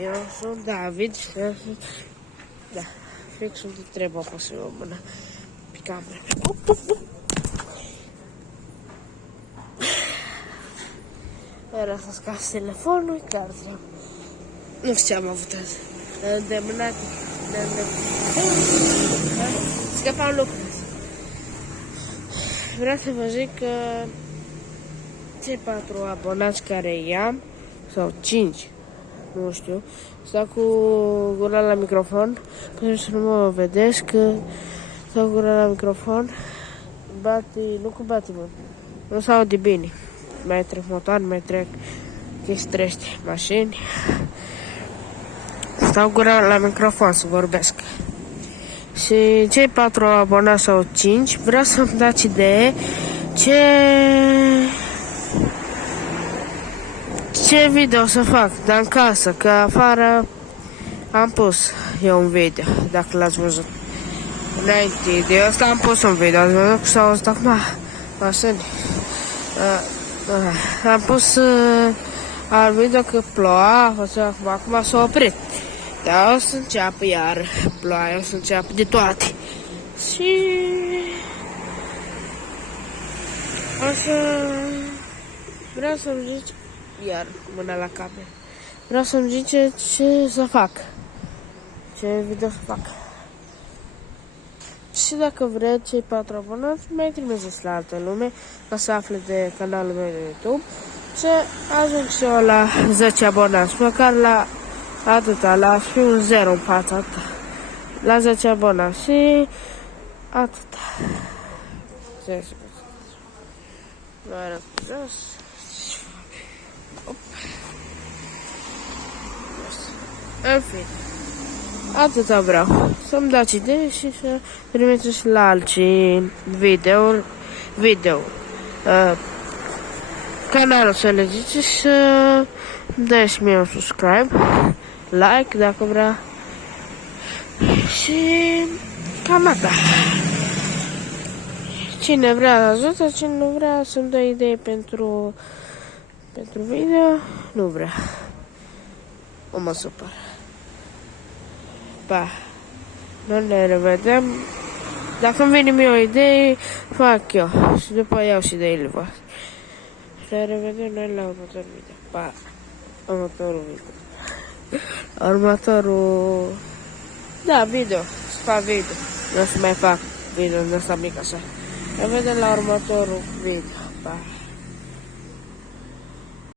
Eu sunt David și da, fix unde trebuie a pus eu mâna pe cameră. Era să scas telefonul, chiar trebuie. Nu știu ce am avut azi. Ne-am îndemânat, scăpam lucruri. Vreau să vă zic că cei 4 abonați care i-am, sau 5, nu știu, stau cu gura la microfon, pentru să nu mă vedeți că stau cu gura la microfon, nu cu batimă, nu se aude bine. Mai trec motoare, mai trec chestii, mașini. Stau gura la microfon să vorbesc. Și cei 4 abonați sau 5, vreau să-mi dați idee ce video să fac, dar în casă, că afară am pus eu un video, dacă l-ați văzut. Înainte de asta am pus un video, ați văzut că s-au auzit acum mașini. Am pus al video că ploua, acum s-a oprit. Dar o să înceapă iar ploaia, o să înceapă de toate. Și o să vreau să-mi zici, iar cu mâna la cameră, vreau să-mi zice ce să fac, ce video să fac. Și dacă vreți cei 4 abonați, mai trimiteți la altă lume, ca să afle de canalul meu de YouTube, și ajung și eu la 10 abonați, măcar la atâta, la și un 0 în fața, atâta. La 10 abonați și atâta. Nu arăt jos. În fine, atâta vreau. Să-mi dați idei și să trimiteți la alții video. Canalul să le ziceți și să dați mie un subscribe, like dacă vrea. Și cam asta. Cine vrea ajută, cine nu vrea să-mi dă idei pentru video, nu vrea. O mă supăr. Pa. Noi ne revedem. Dacă îmi vine mie o idee, fac eu. Și după iau și ideile voastre. Și ne revedem noi la următorul video. Pa. Următorul video. Da, video. Să fac video. Nu o să mai fac video în ăsta mic așa. Ne vedem la următorul video. Pa.